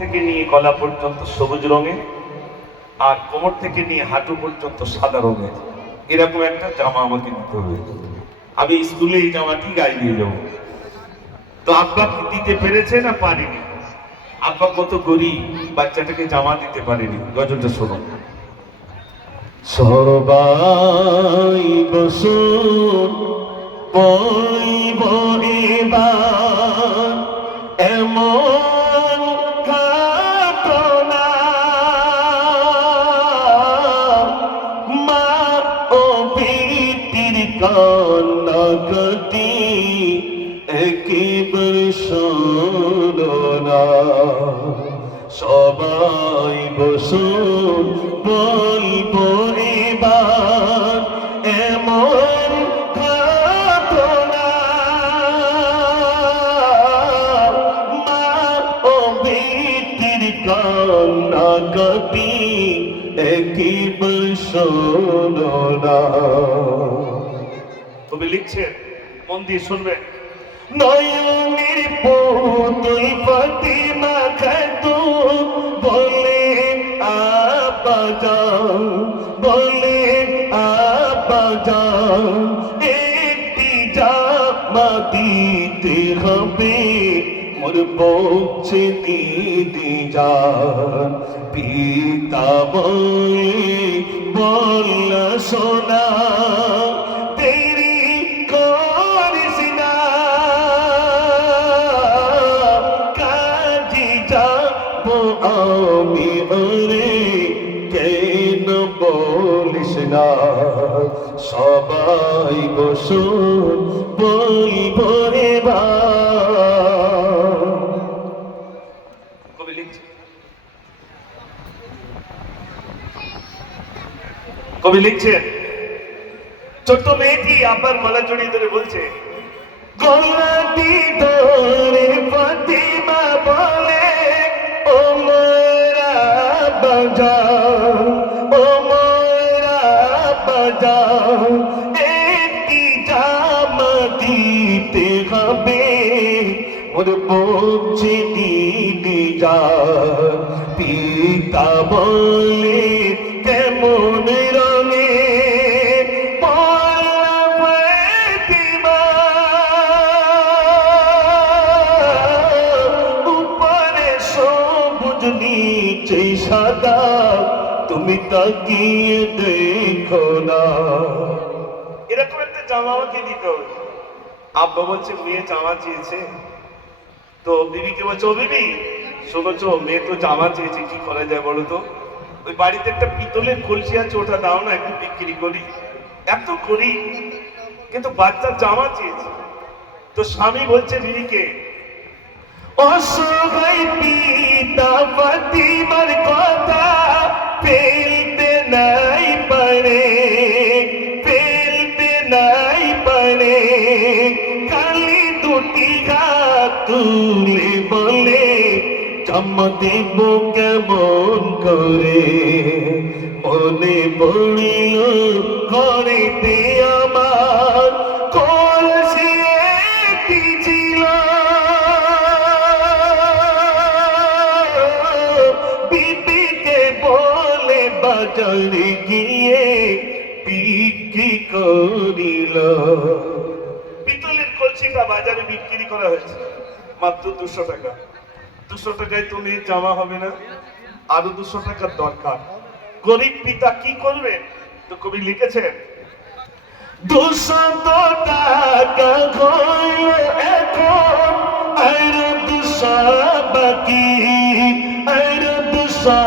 থেকে নিয়ে গলা পর্যন্ত সবুজ রঙে, আর কোমর থেকে নিয়ে হাঁটু পর্যন্ত সাদা রঙের এরকম একটা জামা আমাকে দিতে হবে। আমি স্কুলে এই জামাটি গায়ে দিয়ে যাবো। তো আব্বা কি দিতে পেরেছে না পারেনি? আব্বা কত গরিব, বাচ্চাটাকে জামা দিতে পারেনি। গজলটা শোনো। সবাই বসুন বইব এবার এমন ঘটনা, মা ও পিতির কান্নাকাটি একেবারে শোনো না। সবাই বসুন বলব এবার এমন ঘটনা, মা ও পিতির কান্নাকাটি একেবারে শোনো না। কবি লিখছেন, মন দিয়ে শুনবেন। নয়নের পুতুল ফাতিমা খাতুন বলে আব্বা যাও, বলে আব্বা যাও, একটি জামা দিতে হবে মোর পৌঁছে দিদি যান। পিতা বলে বল সোনা দেরি করিস না, কাজে যাবো আমি ওরে কেন বলিস না। সবাই বসুন বলব এবার। কবি লিখছেন, কবি লিখছেন, ছোট্ট মেয়েটি আব্বার গলা জড়িয়ে ধরে বলছে, গলাটি ধরে ফাতিমা বলে ও মোরা বাজাও, ও মোরা বাজাও, একটি জামা দিতে হবে ওর পৌঁছে দিদি যা। পিতা বলে কেমন রঙে নিচে সাদা, তুমি তাকিয়ে দেখো না। এরকম একটা জামা আমাকে দিতে হবে। আব্বা বলছে মেয়ে জামা চেয়েছে, তো বিবিকে বলছে, ও বিবি শোনোছো, মেয়ে তো জামা চেয়েছে, কি করা যায় বলো তো? ওই বাড়িতে একটা পিতলের কলসি আছে, ওটা দাও না, একটু বিক্রি করি। এত করি, কিন্তু বাচ্চা জামা চেয়েছে। তো স্বামী বলছে বিবিকে, অসহায় পিতা ফাতিমার কথা ফেলতে নাই পারে, ফেলতে নাই পারে, খালি দুটি হাত তুলে বলে জামা দেব কেমন করে। মনে পড়িল ঘরেতে আমার কলসি একটি ছিল, বিবিকে বলে বাজারে গিয়ে বিক্রি করিল। পিতলের কলসিটা বাজারে বিক্রি করা হয়েছে মাত্র 200 টাকা। 200 টাকায় তো মেয়ের জামা হবে না, আরো 200 টাকার দরকার। গরিব পিতা কি করবে? তো কবি লিখেছেন, 200 টাকা হইল এখন আর 200 বাকি, আর 200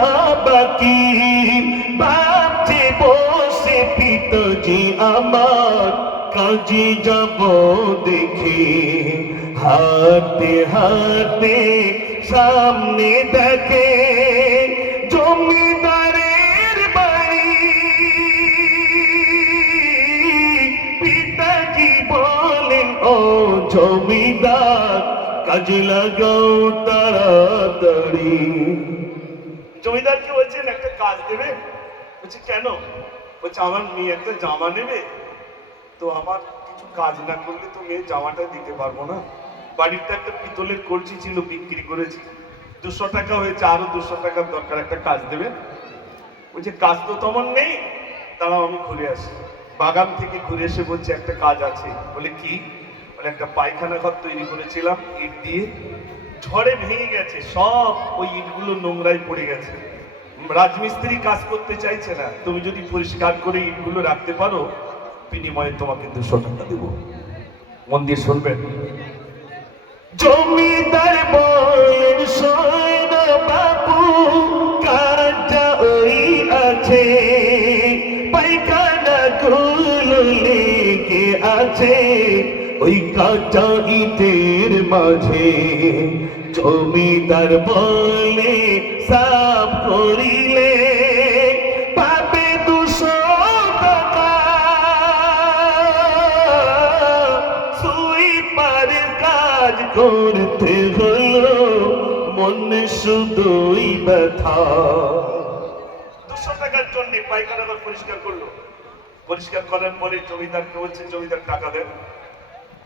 বাকি। ভাবছে বসে পিতাজি আমার কাজে যাব দেখে, হাঁটতে হাঁটতে সামনে দেখে জমিদারের বাড়ি। পিতাজি বলেন ও জমিদার কাজে লাগাও তাড়াতাড়ি। জমিদারকে বলছেন একটা কাজ দেবে? বলছে কেন? বলছে আমার মেয়ে একটা জামা নেবে, তো আমার কিছু কাজ না করলে তো মেয়ে জামাটা দিতে পারবো না। বাড়িতে একটা পিতলের কলসি ছিল, বিক্রি করেছি, 200 টাকা হয়েছে, আরো 200 টাকার দরকার, একটা কাজ দেবে। বলছে কাজ তো তেমন নেই, দাঁড়াও আমি ঘুরে আসি। বাগান থেকে ঘুরে এসে বলছে একটা কাজ আছে। বলে কি? বলে একটা পায়খানা ঘর তৈরি করেছিলাম ইট দিয়ে, ঝড়ে ভেঙে গেছে, সব ওই ইটগুলো নোংরায় পড়ে গেছে। রাজমিস্ত্রি কাজ করতে চাইছে না, তুমি যদি পরিষ্কার করে ইটগুলো রাখতে পারো, বিনিময়ে তোমাকে 200 টাকা দেবো। মন দিয়ে শুনবেন। জমিদার বলেন শোন বাবু, কাজটা ওই আছে, পায়খানা গুলো লেগে আছে ওই কাঁচা ইটের মাঝে। জমিদার বলে সাফ করিলে পাবে 200 টাকা। সুইপারের কাজ করতে হলো মনে শুধুই ব্যথা। 200 টাকার জন্য পায়খানা ঘর পরিষ্কার করলো। পরিষ্কার করার পরে জমিদারকে বলছে, জমিদার টাকা দেন।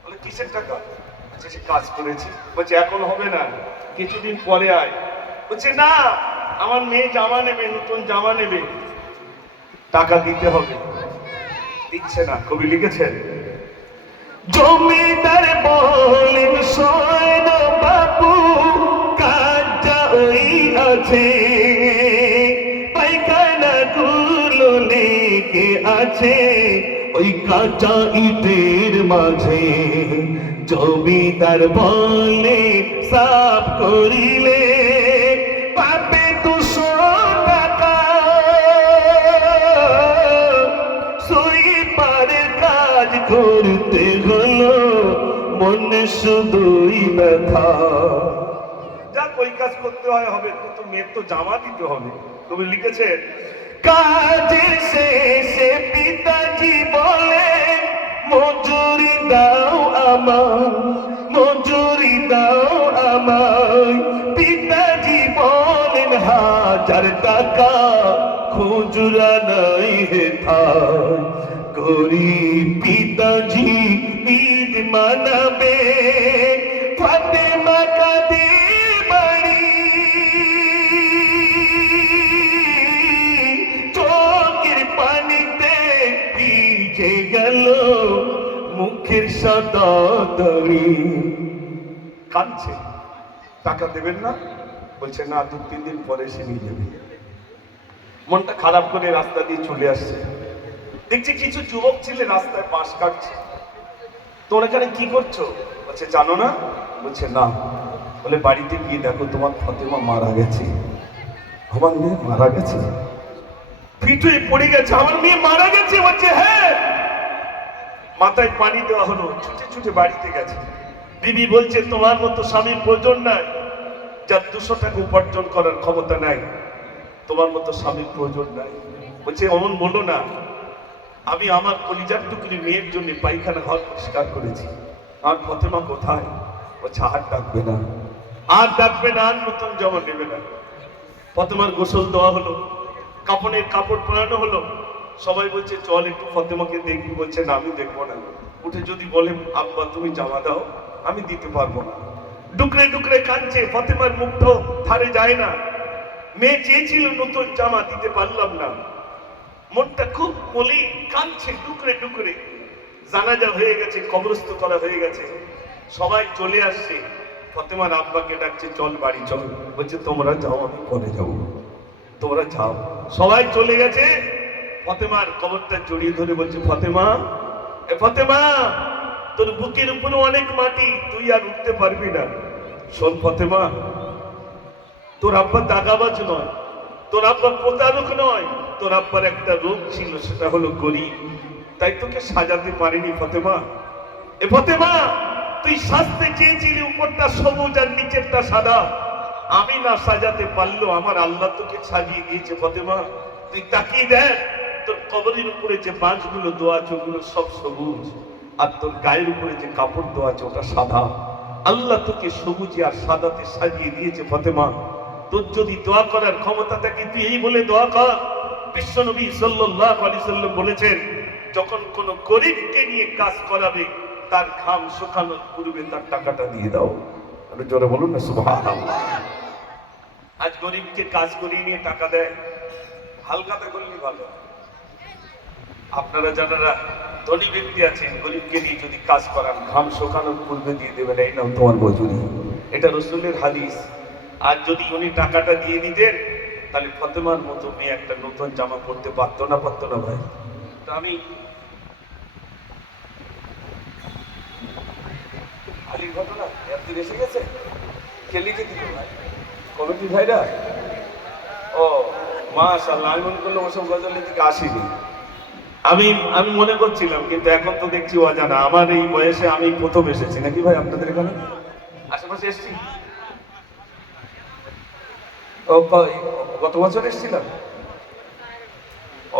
বলে কিসের টাকা? বলছে সে কাজ করেছি। বলছে এখন হবে না, কিছুদিন পরে আয়। বলছে না, আমার মেয়ে জামা নেবে, নতুন জামা নেবে, টাকা দিতে হবে। দিচ্ছে না। কবি লিখেছেন, জমিদার বলেন শোন বাবু, কাজটা ওই আছে, পায়খানা গুলো লেগে আছে ওই কাঁচা ইটের মাঝে। জমিদার বলে সাফ করিলে পাবে 200 টাকা। সুইপারের কাজ করতে হলো মনে শুধুই ব্যথা। যা ওই কাজ করতে হয় হবে, কিন্তু মেয়ের তো জামা দিতে হবে। কবি লিখেছেন, কাজের শেষে পিতাজি বলে মজুরি দাও আমায়, মজুরি দাও আমায়। পিতাজি বলেন 1000 টাকা খুচরা নাই হে থাই। গরিব পিতাজি ঈদ মানাবে, ফাতেমা কাঁদে বাড়ি। চোখের পানিতে ভিজে গেল মুখের সাদা দাড়ি। কাঁদছে। টাকা দেবেন না? বলছে না, 2-3 দিন পরে সে নিয়ে যাবে। মনটা খারাপ করে রাস্তা দিয়ে চলে আসছে। দেখছি কিছু যুবক ছেলে রাস্তায় বাঁশ কাটছে। তোমরা এখানে কি করছো? বলছে জানো না? বলছে না। বলে বাড়িতে গিয়ে দেখো তোমার ফাতেমা মারা গেছে। আমার মেয়ে মারা গেছে। পিঠে পড়ে গেছে, আমার মেয়ে মারা গেছে। বলছে হ্যাঁ। মাথায় পানি দেওয়া হলো, ছুটে ছুটে বাড়িতে গেছে। বিবি বলছে তোমার মতো স্বামীর প্রয়োজন নাই, যার 200 টাকা উপার্জন করার ক্ষমতা নাই, তোমার মতো স্বামীর প্রয়োজন নাই। বলছে অমন বললো না, আমি আমার কলিজার টুকরি মেয়ের জন্য পায়খানা ঘর পরিষ্কার করেছি। আর ফাতেমা কোথায়? বলছে আর ডাকবে না, আর ডাকবে না, আর নতুন জামা নেবে না। ফাতেমার গোসল দেওয়া হলো, কাপড়ের কাপড় পরানো হলো। সবাই বলছে চল একটু ফাতেমাকে দেখবি। বলছে না, আমি দেখবো না। উঠে যদি বলে আব্বা তুমি জামা দাও, আমি দিতে পারবো না। ডুকরে ডুকরে কাঁদছে, ফাতেমার মুখটাও ধারে যায় না। মেয়ে চেয়েছিল নতুন জামা, দিতে পারলাম না। মনটা খুব বলি, কাঁদছে ডুকরে ডুকরে। জানাজা হয়ে গেছে, কবরস্থ করা হয়ে গেছে, সবাই চলে আসছে। ফাতেমার আব্বাকে ডাকছে চল বাড়ি চল। বলছে তোমরা যাও, আমি পরে যাবো, তোমরা যাও। সবাই চলে গেছে। ফাতেমার কবরটা জড়িয়ে ধরে বলছে ফাতেমা, এ ফাতেমা, তোর বুকের উপরে অনেক মাটি, তুই আর উঠতে পারবি না। শোন ফাতেমা, তোর আব্বা দাগাবাজ নয়, তোর আব্বা প্রতারক নয়, তোর আব্বার একটা রোগ ছিল, সেটা হলো গরিব, তাই তোকে সাজাতে পারিনি ফাতেমা। এ ফাতেমা, তুই সাজতে চেয়েছিলি উপরটা সবুজ আর নিচেরটা সাদা, আমি না সাজাতে পারলেও আমার আল্লাহ তোকে সাজিয়ে দিয়েছে ফাতেমা। তুই তাকিয়ে দেখ, তোর কবরের উপরে যে বাঁশগুলো দেওয়া আছে ওগুলো সব সবুজ, আর তোর গায়ের উপরে যে কাপড় দেওয়া আছে ওটা সাদা। আল্লাহ তোকে সবুজে আর সাদাতে সাজিয়ে দিয়েছে ফাতেমা। তোর যদি দোয়া করার ক্ষমতা থাকে তুই এই বলে দোয়া কর। বিশ্বনবী সাল্লাল্লাহু আলাইহি সাল্লাম বলেছেন, যখন কোন গরিবকে নিয়ে কাজ করাবে, তার ঘাম শুকানোর পূর্বে তার টাকাটা দিয়ে দাও। আমি জোরে বলুন না সুবহানাল্লাহ। আজ গরিবকে কাজ করিয়ে নিয়ে টাকা দেয়, হালকাতা করলে ভালো। আপনারা যারা ধনী ব্যক্তি আছেন, গরিবকে নিয়ে যদি কাজ করান, ঘাম শুকানোর পূর্বে দিয়ে দেবেন, এই নাও তোমার মজুরি। এটা রসুলের হাদিস। আর যদি উনি টাকাটা দিয়ে দিতেন, তাহলে ফতেমার মতো মেয়ে একটা নতুন জামা পরতে পারতো না ভাই। তো আমি আলীর ঘটনা একদিন এসে গেছে, কে লিখে দিল ভাই? কমিটি ভাইরা? ও মাশাআল্লাহ, আমি মনে করলাম ওসব গজলের দিকে আসিনি। আমি আমি মনে করছিলাম, কিন্তু এখন তো দেখছি অজানা। আমার এই বয়সে আমি প্রথম এসেছি নাকি ভাই আপনাদের এখানে? আশেপাশে এসেছি। ও গত বছর এসেছিলাম।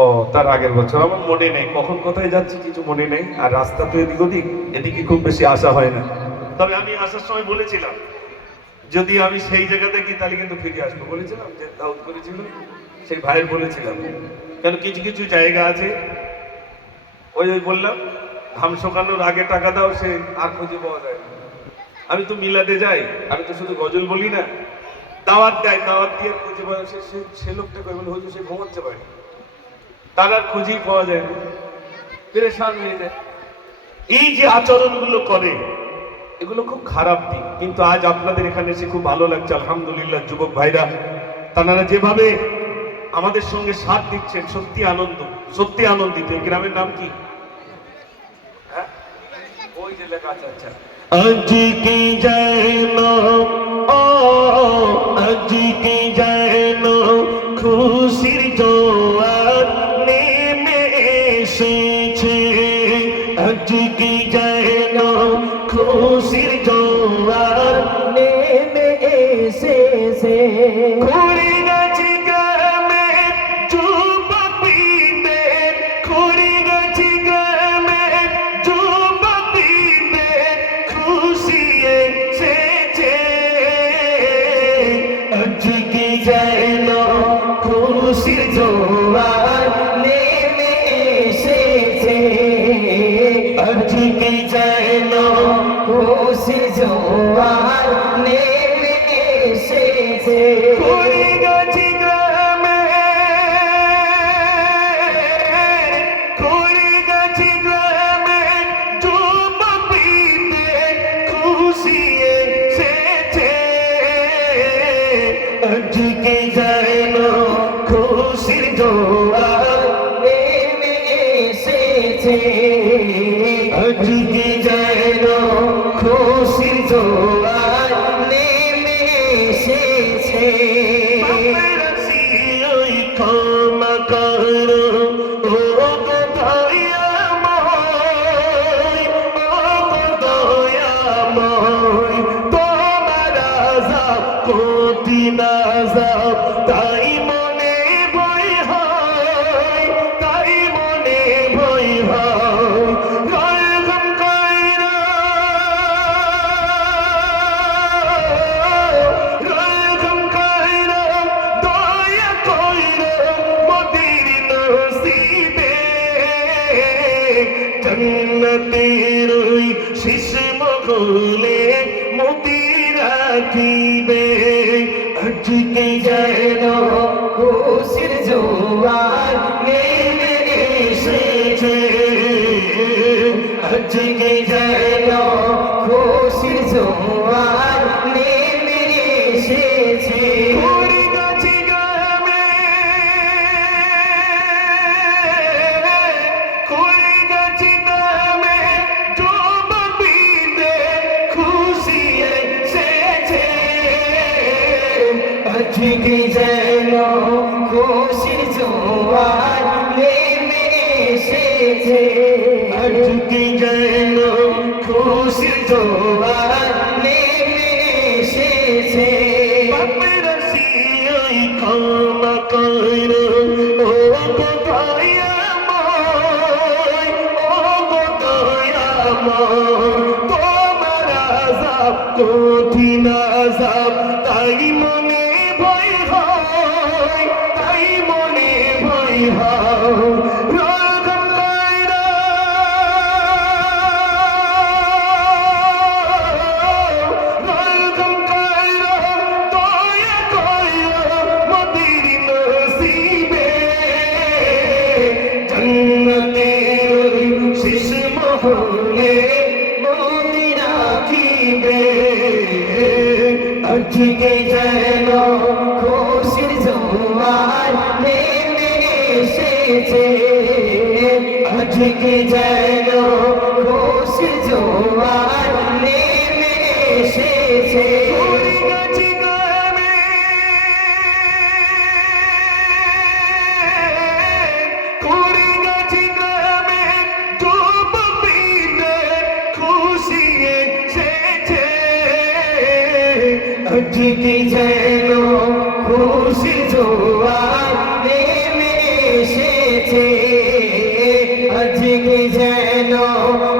ও তার আগের বছর, আমার মনে নেই কখন কোথায় যাচ্ছি, কিছু মনে নেই। আর রাস্তা তো এদিক ওদিক, এদিকে খুব বেশি আসা হয় না। তবে আমি আসার সময় বলেছিলাম, যদি আমি সেই জায়গা দেখি তাহলে কিন্তু ফিরে আসবো। বলেছিলাম যে দাউদ করেছিল, সেই ভাইয়ের বলেছিলাম। কেন কিছু কিছু জায়গা আছে, ওই বললাম ঘাম শুকানোর আগে টাকা দাও, সে আর খুঁজে পাওয়া যায় না। আমি তো মিলাতে যাই, আমি তো শুধু গজল বলি না, দাওয়াত দেয়, দাওয়াত দিয়ে খুঁজে পাওয়া, সে লোকটা কই বলে হুজুর সে ঘুমাচ্ছে পারে, তার আর খুঁজেই পাওয়া যায় না, পেরেশান হয়ে যায়। এই যে আচরণগুলো করে, এগুলো খুব খারাপ দিক। কিন্তু আজ আপনাদের এখানে এসে খুব ভালো লাগছে, আলহামদুলিল্লাহ। যুবক ভাইরা তারা যেভাবে আমাদের সঙ্গে সাথ দিচ্ছেন, সত্যি আনন্দ, সত্যি আনন্দিত। এই গ্রামের নাম কি? হ্যাঁ, ওই যে লেখা আছে। আচ্ছা, আজ কি যেন ও আজ কি যেন খুশির জোয়ার নেমে এসেছে, আজ কি যেন খুশির জোয়ার নেমে এসেছে। ঘুরে গেছি গ্রামে যুবতীদের, ঘুরে গেছি গ্রামে যুবতীদের, খুশি এসেছে। আজ কি যেন খুশির জোয়ার নেমে এসেছে, আজ কি যেন খুশির জোয়ার নেমে এসেছে। ঘুরে গেছি গ্রামে, ঘুরে গেছি গ্রামে যুবতীদের, খুশি এসেছে। আজ কি যেন খুশির জোয়ার নেমে এসেছে, আজ কি যেন খুশির জোয়ার নেমে এসেছে। ওই ক্ষমা করো ও দয়াময়, ও দয়াময়, তোমার আযাব কঠিন আযাব, তাই মনে ভয় হয়, তাই মনে ভয় হয়। রহম কইরা, রহম কইরা, দয়া কইরা মোদের নসিবে, জান্নাতের ওই শীষ মহলে মোদের রাখিবে। আজ কি যেন খুশির জোয়ার নেমে এসেছে, আজ কি যেন খুশির জোয়ার নেমে এসেছে। ঘুরে গেছি গ্রামে, ঘুরে গেছি গ্রামে যুবতীদের, খুশি এসেছে। আজ কি যেন খুশির জোয়ার নেমে এসেছে, আজ কি যেন খুশির জোয়ার নেমে এসেছে। বাপের সিয়াই ক্ষমা করো ও দয়াময়, ও দয়াময়, তোমার আযাব কঠিন আযাব, তাই মনে ভয় হয়, তাই মনে ভয় হয়। রহম কইরা, রহম কইরা, দয়া কইরা ভুলে মনে রাখিবে আজকে যেন খুশির জোয়ার নেমে এসেছে আজকে যেন খুশির জোয়ার নেমে এসেছে আজকে যেন খুশির জোয়ার নেমে এসেছে আজকে যেন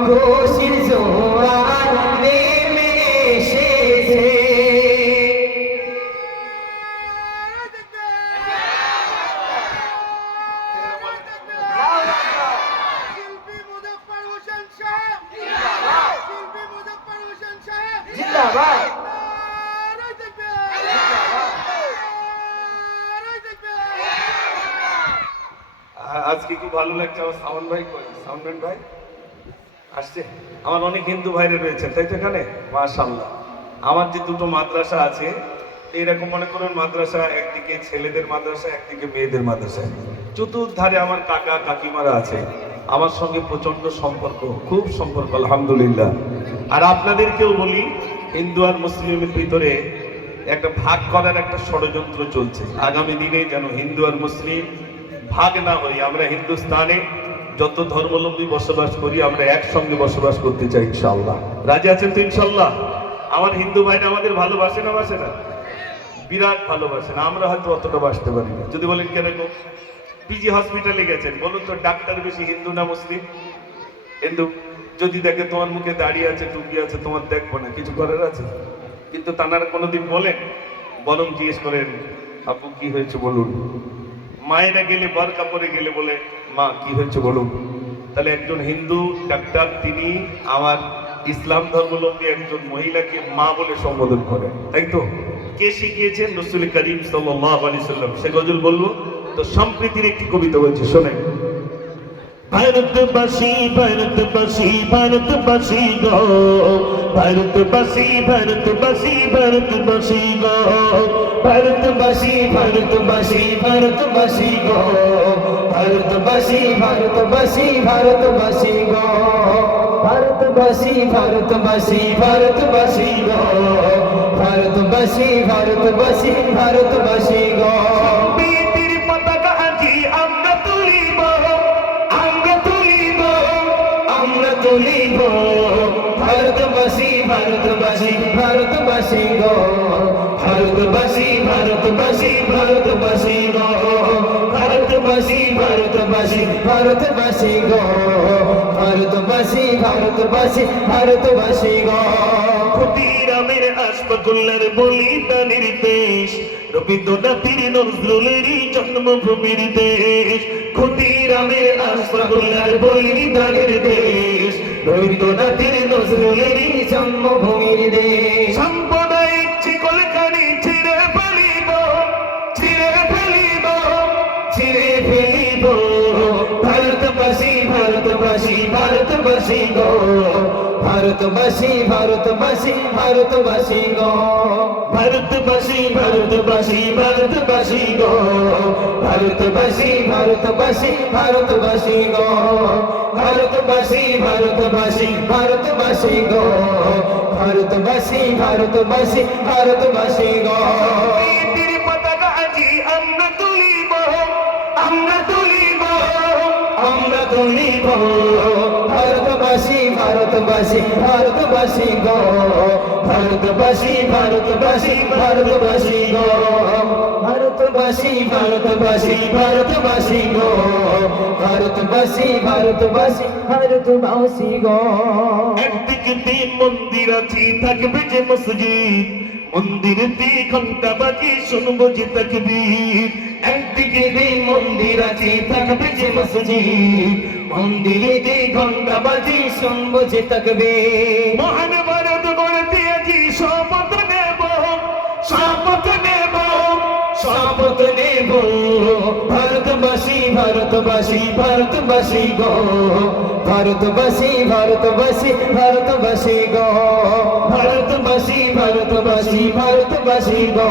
খুশির জোয়ার নেমে এসেছে শিল্পী মুজফ্ফর হোসেন সাহেব শিল্পী মুজফ্ফর হোসেন সাহেব জিন্দাবাদ নারায়ে তাকবীর নারায়ে তাকবীর আজকে খুব ভালো লাগছে। আমার সাউন্ড ভাই কই? সাউন্ডম্যান ভাই আসছে? আমার অনেক হিন্দু ভাইরা রয়েছেন তাই তো এখানে, মাশাআল্লাহ। আমার যে দুটো মাদ্রাসা আছে, এইরকম মনে করুন মাদ্রাসা, একদিকে ছেলেদের মাদ্রাসা, একদিকে মেয়েদের মাদ্রাসা, চতুর্ধারে আমার কাকা কাকিমারা আছে। আমার সঙ্গে প্রচন্ড সম্পর্ক, খুব সম্পর্ক, আলহামদুলিল্লাহ। আর আপনাদেরকেও বলি, হিন্দু আর মুসলিমের ভিতরে একটা ভাগ করার একটা ষড়যন্ত্র চলছে। আগামী দিনে যেন হিন্দু আর মুসলিম ভাগ না হই। আমরা হিন্দুস্তানে যত ধর্মাবলম্বী বসবাস করি, আমরা একসঙ্গে বসবাস করতে চাই ইনশাআল্লাহ। রাজি আছেন তো ইনশাআল্লাহ? আমার হিন্দু ভাইরা আমাদের ভালোবাসে না বাসে না? বিরাট ভালোবাসেন। আমরা হয়তো অতটা বাসতে পারি না। যদি বলেন কেন, পিজি হসপিটালে গেছেন, বলুন তো ডাক্তার বেশি হিন্দু না মুসলিম? হিন্দু। যদি দেখে তোমার মুখে দাড়ি আছে, টুপি আছে, তোমার দেখবো না, কিছু করার আছে? কিন্তু তানারা কোনোদিন বলেন? বরং জিজ্ঞেস করেন, আপু কি হয়েছে বলুন। মায়েরা গেলে, বর কাপড়ে গেলে বলে, মা কি হয়েছে বলুন। তাহলে একজন হিন্দু ডাক্তার, তিনি আমার ইসলাম ধর্মাবলম্বী একজন মহিলাকে মা বলে সম্বোধন করেন, তাই তো? কে শিখিয়েছেন? রাসূল করিম সাল্লাল্লাহু আলাইহি সাল্লাম। সে গজল বলবো তো, সম্প্রীতির একটি কবিতা বলছি, শোনেন। ভারতবাসী ভারতবাসী ভারতবাসী গো, ভারতবাসী ভারতবাসী ভারতবাসী গো, ভারতবাসী ভারতবাসী ভারতবাসী গো, ভারতবাসী ভারতবাসী ভারতবাসী গো, ভারতবাসী ভারতবাসী ভারতবাসী গো, ভারতবাসী ভারতবাসী ভারতবাসী গো। সম্প্রীতির পতাকা আজি আমরা তুলিব, আমরা তুলিব, আমরা তুলিব, ভারতবাসী ভারতবাসী ভারতবাসী গো, ভারতবাসী ভারতবাসী ভারতবাসী গো, ভারতবাসী ভারতবাসী ভারতবাসী গো, ভারতবাসী ভারতবাসী ভারতবাসী গো। ক্ষুদিরামের হাসপাতালের বলিদানের দেশ, রবীন্দ্রনাথের নজরুলেরই জন্মভূমির দেশ। ক্ষুদিরামের হাসপাতালের বলিদানের দেশ, রবীন্দ্রনাথের নজরুলেরই জন্মভূমির দেশ। সাম্প্রদায়িক শিকলখানি ছিঁড়ে ফেলিব, ছিঁড়ে ফেলিব, ছিঁড়ে ফেলিব, ভারতবাসী ভারতবাসী ভারতবাসী গো, ভারতবাসী ভারতবাসী ভারতবাসী গো, ভারতবাসী ভারতবাসী ভারতবাসী গো, ভারতবাসী ভারতবাসী ভারতবাসী গো, ভারতবাসী ভারতবাসী ভারতবাসী গো, ভারতবাসী ভারতবাসী ভারতবাসী গো। সম্প্রীতির পতাকা আজি আমরা তুলিব, আমরা তুলিব, আমরা তুলিব, ভারতবাসী ভারতবাসী ভারতবাসী গো, ভারতবাসী ভারতবাসী ভারতবাসী গো, ভারতবাসী ভারতবাসী ভারতবাসী গো, ভারতবাসী ভারতবাসী ভারতবাসী গো। একদিকে তিন মন্দির আছে, থাকবে যে মসজিদ, মন্দিরেতে ঘন্টা বাজে শুনবো যে তাকবীর। একদিকে তিন মন্দির আছে, থাকবে যে মসজিদ, মন্দিরেতে ঘন্টা বাজে শুনবো যে তাকবীর। মহান ভারত গড়তে আজি শপথ নেব, শপথ নেব, শপথ নেব ভারতবাসী ভারতবাসী ভারতবাসী গো ভারতবাসী ভারতবাসী ভারতবাসী গো ভারতবাসী ভারতবাসী ভারতবাসী গো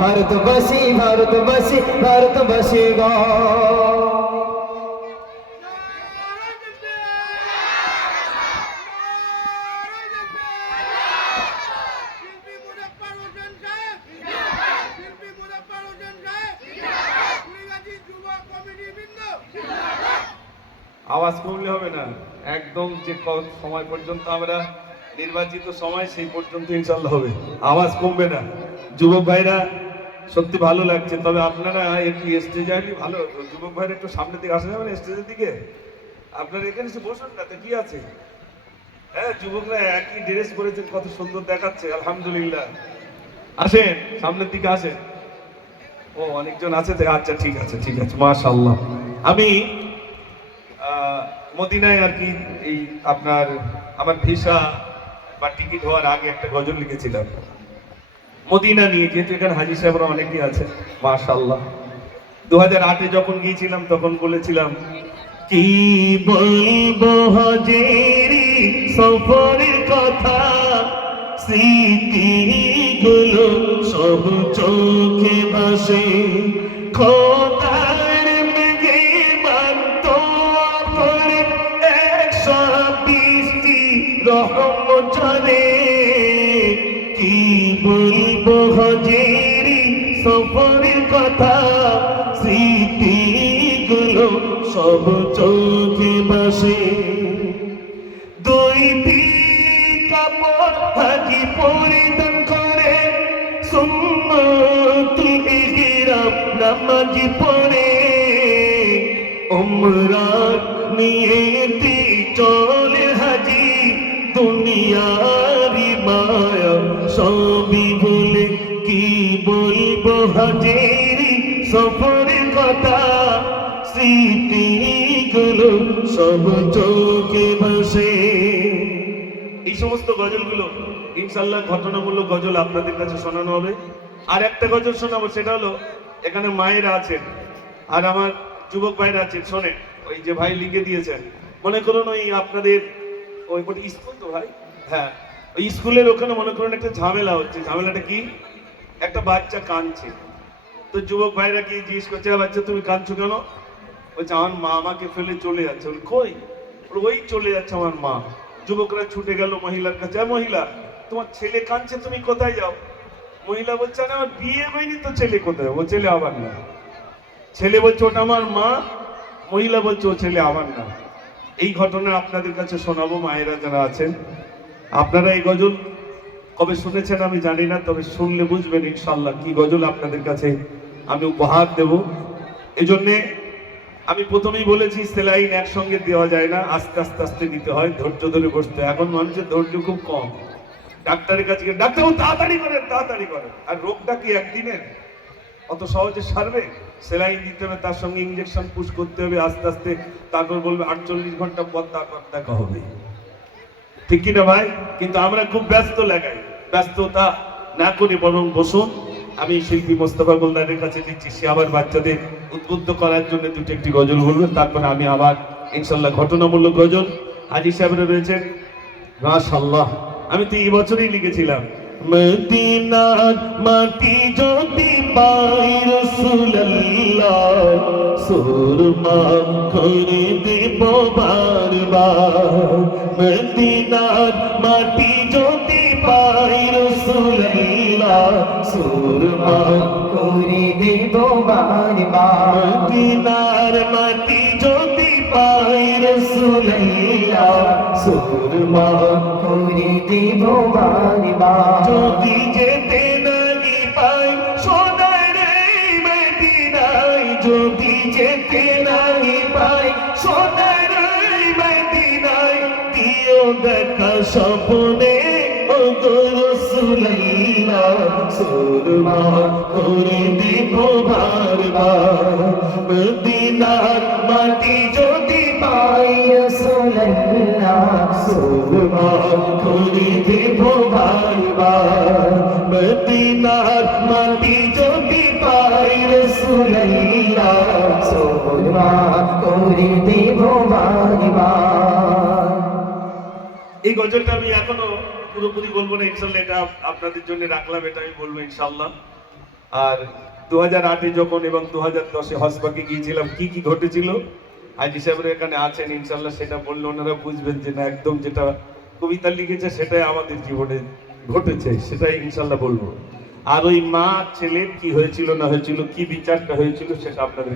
ভারতবাসী ভারতবাসী ভারতবাসী গো শিল্পী মুজফ্ফর হোসেন সাহেব শিল্পী মুজফ্ফর হোসেন সাহেব কুড়িগাছি যুব কমিটি বৃন্দ আওয়াজ কমলে হবে না, একদম যে সময় পর্যন্ত আমরা নির্বাচিত সময় সেই পর্যন্ত ইনশাল্লাহ হবে, আওয়াজ কমবে না। যুবক ভাইরা সত্যি ভালো লাগছে, তবে আপনারা একটু স্টেজে আসলে ভালো হতো। যুবক ভাইরা একটু সামনের দিকে আসা যাবে না স্টেজের দিকে? আপনারা এখানে এসে বসুন না, তো কি আছে? হ্যাঁ, যুবকরা একই ড্রেস পরেছেন, কত সুন্দর দেখাচ্ছে, আলহামদুলিল্লাহ। আসেন সামনের দিকে আসেন। ও অনেকজন আছে তো, আচ্ছা ঠিক আছে ঠিক আছে, মাশাআল্লাহ। আমি মদিনায় আর কি এই আপনার আমার ভিসা বা টিকিট হওয়ার আগে একটা গজল লিখেছিলাম মদিনা নিয়ে, যেহেতু এখানে হাজী সাহেবরা অনেকেই আছে মাশাআল্লাহ। 2008-এ যখন গিয়েছিলাম তখন বলেছিলাম, কি বলবো হজেরি সফরের কথা, স্মৃতিগুলো সব চোখে ভাসে, খোদার মেঘে বান্ত করে 120টি রহমত ঝরে। কি বলবো হজেরি সফরের কথা, স্মৃতিগুলো সব চোখে ভাসে। দুইটি কাপড় হাজি পরিধান করে, সুন্নতুল ইহরাম নামাজ পড়ে, উমরা নিয়েতে চলে হাজি, দুনিয়ারি মায়া সবই ভুলে। কি বলবো হাজেরি সফরের কথা, স্মৃতিগুলো সব চোখে ভাসে। এই সমস্ত গজলগুলো ইনশাল্লাহ ঘটনামূলক গজল আপনাদের কাছে শোনানো হবে। আর একটা গজল শোনাবো, সেটা হলো এখানে মায়েরা আছেন আর আমার যুবক ভাইরা আছেন, শোনেন। ওই যে ভাই লিখে দিয়েছেন, মনে করুন ওই আপনাদের ওই স্কুল তো ভাই, হ্যাঁ ওই স্কুলের ওখানে মনে করুন একটা ঝামেলা হচ্ছে। ঝামেলাটা কি? একটা বাচ্চা কাঁদছে, তো যুবক ভাইরা কি জিজ্ঞেস করছে, বাচ্চা তুমি কাঁদছো কেন? বলছে আমার মা আমাকে ফেলে চলে যাচ্ছে। বলে কই? ওই চলে যাচ্ছে আমার মা। যুবকরা ছুটে গেল মহিলার কাছে, মহিলা তোমার ছেলে কাঁদছে, তুমি কোথায় যাও? মহিলা বলছে না আমার বিয়ে হয়নি তো ছেলে কোথায়? ও ছেলে আবার না। ছেলে বলছে ওটা আমার মা, মহিলা বলছে ও ছেলে আবার না। এই ঘটনা আপনাদের কাছে শোনাবো মায়েরা যারা আছেন। আপনারা এই গজল কবে শুনেছেন আমি জানি না, তবে শুনলে বুঝবেন ইনশাল্লাহ কি গজল আপনাদের কাছে আমি উপহার দেব। এই জন্যে আমি প্রথমেই বলেছি সেলাইন একসঙ্গে দেওয়া যায় না, আস্তে আস্তে আস্তে দিতে হয়, ধৈর্য ধরে বসতে হয়। এখন মানুষের ধৈর্য খুব কম। ডাক্তারের কাছে গিয়ে ডাক্তার তাড়াতাড়ি করেন তাড়াতাড়ি করেন, আর রোগটা কি একদিনের অত সহজে সারবে? সেলাইন দিতে হবে, তার সঙ্গে ইঞ্জেকশন পুশ করতে হবে আস্তে আস্তে, তারপর বলবে 48 ঘন্টা পর তারপর দেখা হবে, ঠিক কিনা ভাই? কিন্তু আমরা খুব ব্যস্ত লাগাই, ব্যস্ততা না করে বরং বসুন। আমি শিল্পী মোস্তফা গোলদারের কাছে দিচ্ছি, সে আবার বাচ্চাদের উদ্বুদ্ধ করার জন্য দুটো একটি গজল বলবেন, তারপরে আমি আবার ইনশাল্লাহ ঘটনামূলক গজল। হাজী সাহেবরা রয়েছেন মাশাআল্লাহ। আমি তো এই বছরই লিখেছিলাম, মদিনার মাটি যদি পাই রাসূলুল্লাহ, সুরমা করে দেব বারবার। মদিনার মাটি যদি পাই রাসূলুল্লাহ, সুরমা করে দেব বারবার। মদিনার মাটি যদি পাই রাসূলুল্লাহ, সুরমা করে দেব বারবার। যদি যেতে নাহি পাই সোনার মদিনায়, যদি যেতে নাহি পাই সোনার মদিনায়, দিও দেখা স্বপ্নে ও গো রাসূলুল্লাহ, সুরমা করে দেব বারবার। মদিনার মাটি যদি পাই রাসূলুল্লাহ, সুরমা করে দেব বারবার। মদিনার মাটি যদি পাই রাসূলুল্লাহ সুরমা করে দেব বারবার। এই গজলটা আমি এখনো পুরোপুরি বলবো না ইনশাল্লাহ, এটা আপনাদের জন্য রাখলাম, এটা আমি বলবো ইনশাল্লাহ। আর 2008-এ যখন এবং 2010-এ হজপাকে গিয়েছিলাম, কি কি ঘটেছিল আজ হিসাবে এখানে আছেন ইনশাল্লাহ, সেটা বললে ওনারা বুঝবেন যে না একদম যেটা কবিতা লিখেছে সেটাই আমাদের জীবনে ঘটেছে, সেটাই ইনশাল্লাহ বলবো। আর ওই মা ছেলের কি হয়েছিল না হয়েছিল, কি বিচারটা হয়েছিল সেটা আপনাদের